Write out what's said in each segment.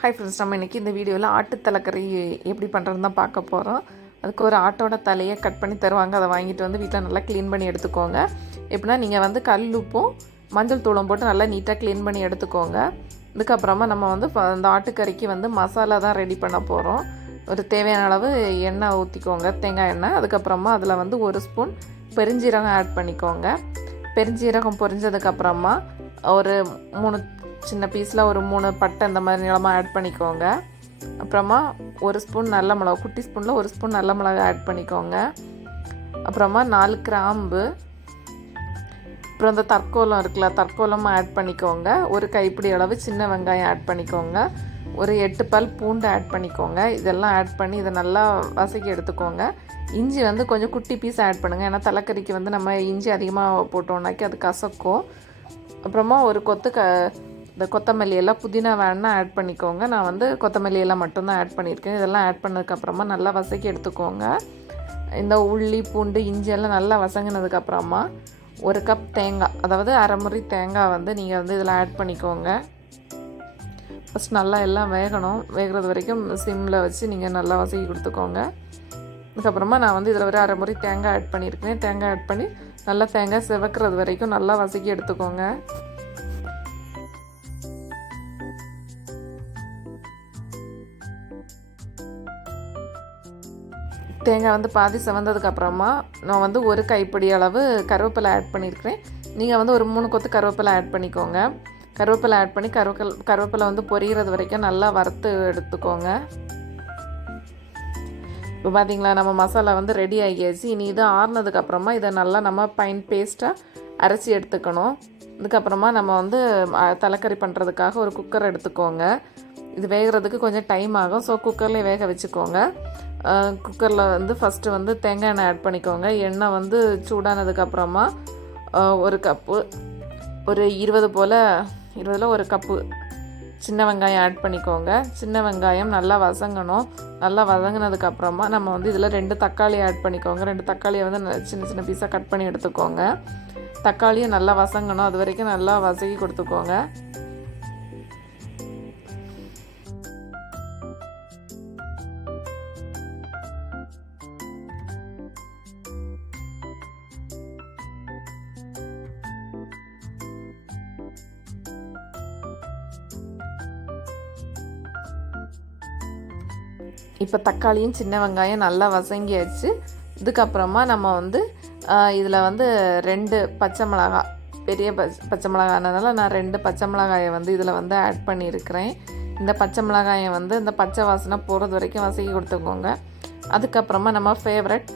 Hi friends, நம்ம இன்றைக்கி இந்த வீடியோவில் ஆட்டு தலைக்கறி எப்படி பண்ணுறதுன்னு தான் பார்க்க போகிறோம். அதுக்கு ஒரு ஆட்டோட தலையை கட் பண்ணி தருவாங்க. அதை வாங்கிட்டு வந்து வீட்டில் நல்லா க்ளீன் பண்ணி எடுத்துக்கோங்க. எப்படின்னா நீங்கள் வந்து கல் உப்பும் மஞ்சள் தூளும் போட்டு நல்லா நீட்டாக க்ளீன் பண்ணி எடுத்துக்கோங்க. இதுக்கப்புறமா நம்ம வந்து இந்த ஆட்டுக்கறிக்கு வந்து மசாலா தான் ரெடி பண்ண போகிறோம். ஒரு தேவையான அளவு எண்ணெய் ஊற்றிக்கோங்க, தேங்காய் எண்ணெய். அதுக்கப்புறமா அதில் வந்து ஒரு ஸ்பூன் பெருஞ்சீரகம் ஆட் பண்ணிக்கோங்க. பெருஞ்சீரகம் பொரிஞ்சதுக்கப்புறமா ஒரு 3 சின்ன பீஸில் ஒரு 3 பட்டை இந்த மாதிரி நிலமாக ஆட் பண்ணிக்கோங்க. அப்புறமா ஒரு ஸ்பூன் நல்ல மிளகா, குட்டி ஸ்பூனில் ஒரு ஸ்பூன் நல்ல மிளகா ஆட் பண்ணிக்கோங்க. அப்புறமா 4 கிராம்பு, அப்புறம் இந்த தற்கோலம் இருக்குல்ல, தற்கோலமாக ஆட் பண்ணிக்கோங்க. ஒரு கைப்பிடி அளவு சின்ன வெங்காயம் ஆட் பண்ணிக்கோங்க. ஒரு 8 பல் பூண்டு ஆட் பண்ணிக்கோங்க. இதெல்லாம் ஆட் பண்ணி இதை நல்லா வதக்கி எடுத்துக்கோங்க. இஞ்சி வந்து கொஞ்சம் குட்டி பீஸ் ஆட் பண்ணுங்கள், ஏன்னா தலைக்கறிக்கு வந்து நம்ம இஞ்சி அதிகமாக போட்டோம்னாக்கி அது கசக்கும். அப்புறமா ஒரு இந்த கொத்தமல்லி எல்லாம், புதினா வேணுன்னா ஆட் பண்ணிக்கோங்க. நான் வந்து கொத்தமல்லி எல்லாம் மட்டும்தான் ஆட் பண்ணியிருக்கேன். இதெல்லாம் ஆட் பண்ணதுக்கப்புறமா நல்லா வதக்கி எடுத்துக்கோங்க. இந்த உள்ளி பூண்டு இஞ்சி எல்லாம் நல்லா வதங்கினதுக்கப்புறமா ஒரு கப் தேங்காய், அதாவது அரை முறி தேங்காய் வந்து நீங்கள் வந்து இதில் ஆட் பண்ணிக்கோங்க. ஃபஸ்ட் நல்லா எல்லாம் வேகணும். வேகிறது வரைக்கும் சிம்மில் வச்சு நீங்கள் நல்லா வதக்கி கொடுத்துக்கோங்க. அதுக்கப்புறமா நான் வந்து இதில் ஒரு அரை முறி தேங்காய் ஆட் பண்ணியிருக்கேன். தேங்காய் ஆட் பண்ணி நல்லா தேங்காய் சிவக்கிறது வரைக்கும் நல்லா வதக்கி எடுத்துக்கோங்க. தேங்காய் வந்து பாதி செவந்ததுக்கப்புறமா நான் வந்து ஒரு கைப்பிடி அளவு கருவேப்பிலை ஆட் பண்ணியிருக்கிறேன். நீங்கள் வந்து ஒரு 3 கொத்து கருவேப்பிலை ஆட் பண்ணிக்கோங்க. கருவேப்பிலை ஆட் பண்ணி கருவேப்பிலை வந்து பொரிகிறது வரைக்கும் நல்லா வறுத்து எடுத்துக்கோங்க. இப்போ பார்த்தீங்களா, நம்ம மசாலா வந்து ரெடி ஆகியாச்சு. இனி இது ஆறுனதுக்கப்புறமா இதை நல்லா நம்ம ஃபைன் பேஸ்ட்டாக அரைச்சி எடுத்துக்கணும். இதுக்கப்புறமா நம்ம வந்து தலைக்கறி பண்ணுறதுக்காக ஒரு குக்கர் எடுத்துக்கோங்க. இது வேகிறதுக்கு கொஞ்சம் டைம் ஆகும், ஸோ குக்கர்லேயே வேக வச்சுக்கோங்க. குக்கரில் வந்து ஃபஸ்ட்டு வந்து தேங்காய் எண்ணெய் ஆட் பண்ணிக்கோங்க. எண்ணெய் வந்து சூடானதுக்கப்புறமா ஒரு கப்பு, ஒரு 20 ஒரு கப்பு சின்ன வெங்காயம் ஆட் பண்ணிக்கோங்க. சின்ன வெங்காயம் நல்லா வதங்கணும். நல்லா வதங்கினதுக்கப்புறமா நம்ம வந்து இதில் 2 தக்காளி ஆட் பண்ணிக்கோங்க. 2 தக்காளியை வந்து சின்ன சின்ன பீஸாக கட் பண்ணி எடுத்துக்கோங்க. தக்காளியை நல்லா வதங்கணும், அது வரைக்கும் நல்லா வதக்கி கொடுத்துக்கோங்க. இப்போ தக்காளியும் சின்ன வெங்காயம் நல்லா வதங்கியாச்சு. இதுக்கப்புறமா நம்ம வந்து இதில் வந்து 2 பச்சை மிளகாய், பெரிய பச்சை மிளகாய்னால நான் 2 பச்சை மிளகாயை வந்து இதில் வந்து ஆட் பண்ணியிருக்கிறேன். இந்த பச்சை மிளகாயை வந்து இந்த பச்சை வாசனை போகிறது வரைக்கும் வதக்கி கொடுத்துக்கோங்க. அதுக்கப்புறமா நம்ம ஃபேவரட்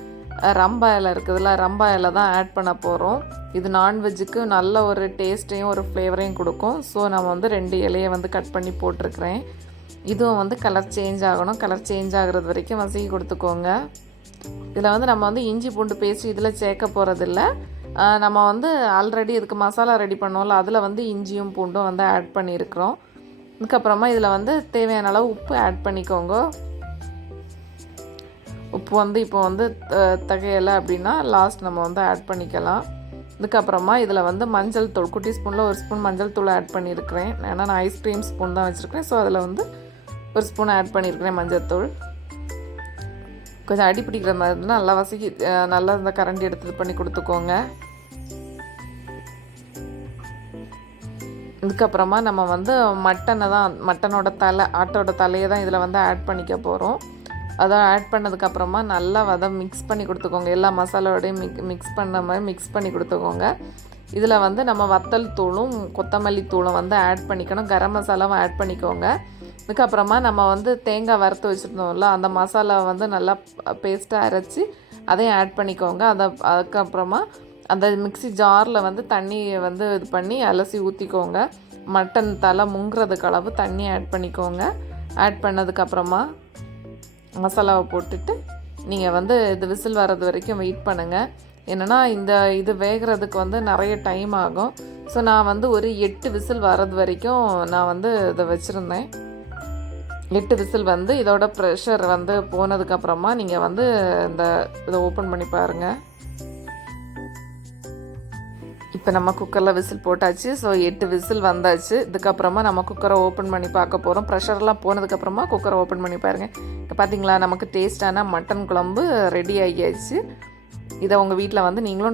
ரம்பா இலை இருக்குதுல்ல, ரம்பா இலை தான் ஆட் பண்ண போகிறோம். இது நான்வெஜ்ஜுக்கு நல்ல ஒரு டேஸ்ட்டையும் ஒரு ஃப்ளேவரையும் கொடுக்கும். ஸோ நம்ம வந்து 2 இலையை வந்து கட் பண்ணி போட்டிருக்கிறேன். இதுவும் வந்து கலர் சேஞ்ச் ஆகணும். கலர் சேஞ்ச் ஆகிறது வரைக்கும் வதக்கி கொடுத்துக்கோங்க. இதில் வந்து நம்ம வந்து இஞ்சி பூண்டு பேஸ்ட் இதில் சேர்க்க போகிறதில்ல. நம்ம வந்து ஆல்ரெடி இதுக்கு மசாலா ரெடி பண்ணோம்ல, அதில் வந்து இஞ்சியும் பூண்டும் வந்து ஆட் பண்ணியிருக்கிறோம். அதுக்கப்புறமா இதில் வந்து தேவையான அளவு உப்பு ஆட் பண்ணிக்கோங்க. உப்பு வந்து இப்போ வந்து தகையலை அப்படின்னா லாஸ்ட் நம்ம வந்து ஆட் பண்ணிக்கலாம். இதுக்கப்புறமா இதில் வந்து மஞ்சள் தூள், குட்டி ஸ்பூனில் ஒரு ஸ்பூன் மஞ்சள் தூள் ஆட் பண்ணியிருக்கிறேன். ஏன்னா நான் ஐஸ்கிரீம் ஸ்பூன் தான் வச்சுருக்கேன், ஸோ அதில் வந்து ஒரு ஸ்பூன் ஆட் பண்ணியிருக்கிறேன் மஞ்சள் தூள். கொஞ்சம் அடி பிடிக்கிற மாதிரி இருந்தால் நல்லா வதக்கி நல்லா இந்த கரண்டி எடுத்து இது பண்ணி கொடுத்துக்கோங்க. இதுக்கப்புறமா நம்ம வந்து மட்டனோட தலை, ஆட்டோட தலையை தான் இதில் வந்து ஆட் பண்ணிக்க போகிறோம். அதை ஆட் பண்ணதுக்கப்புறமா நல்லா மிக்ஸ் பண்ணி கொடுத்துக்கோங்க. எல்லா மசாலாவோடையும் மிக்ஸ் பண்ண மாதிரி மிக்ஸ் பண்ணி கொடுத்துக்கோங்க. இதில் வந்து நம்ம வத்தல் தூளும் கொத்தமல்லி தூளும் வந்து ஆட் பண்ணிக்கணும். கரம் மசாலாவும் ஆட் பண்ணிக்கோங்க. இதுக்கப்புறமா நம்ம வந்து தேங்காய் வறுத்து வச்சுருந்தோம்ல, அந்த மசாலாவை வந்து நல்லா பேஸ்ட்டாக அரைச்சி அதையும் ஆட் பண்ணிக்கோங்க. அதுக்கப்புறமா அந்த மிக்ஸி ஜாரில் வந்து தண்ணியை வந்து இது பண்ணி அலசி ஊற்றிக்கோங்க. மட்டன் தலை முங்குறதுக்கு அளவு தண்ணி ஆட் பண்ணிக்கோங்க. ஆட் பண்ணதுக்கப்புறமா மசாலாவை போட்டுட்டு நீங்கள் வந்து இது விசில் வர்றது வரைக்கும் வெயிட் பண்ணுங்கள். என்னென்னா இது வேகிறதுக்கு வந்து நிறைய டைம் ஆகும். ஸோ நான் வந்து ஒரு 8 விசில் வர்றது வரைக்கும் நான் வந்து இதை வச்சுருந்தேன். 8 விசில் வந்து இதோட ப்ரெஷர் வந்து போனதுக்கப்புறமா நீங்கள் வந்து இதை ஓப்பன் பண்ணி பாருங்கள். இப்போ நம்ம குக்கரில் விசில் போட்டாச்சு. ஸோ 8 விசில் வந்தாச்சு. இதுக்கப்புறமா நம்ம குக்கரை ஓப்பன் பண்ணி பார்க்க போகிறோம். ப்ரெஷர்லாம் போனதுக்கப்புறமா குக்கரை ஓப்பன் பண்ணி பாருங்கள். இப்போ பார்த்தீங்களா, நமக்கு டேஸ்டான மட்டன் குழம்பு ரெடி ஆகியாச்சு. இதை உங்கள் வீட்டில் வந்து நீங்களும்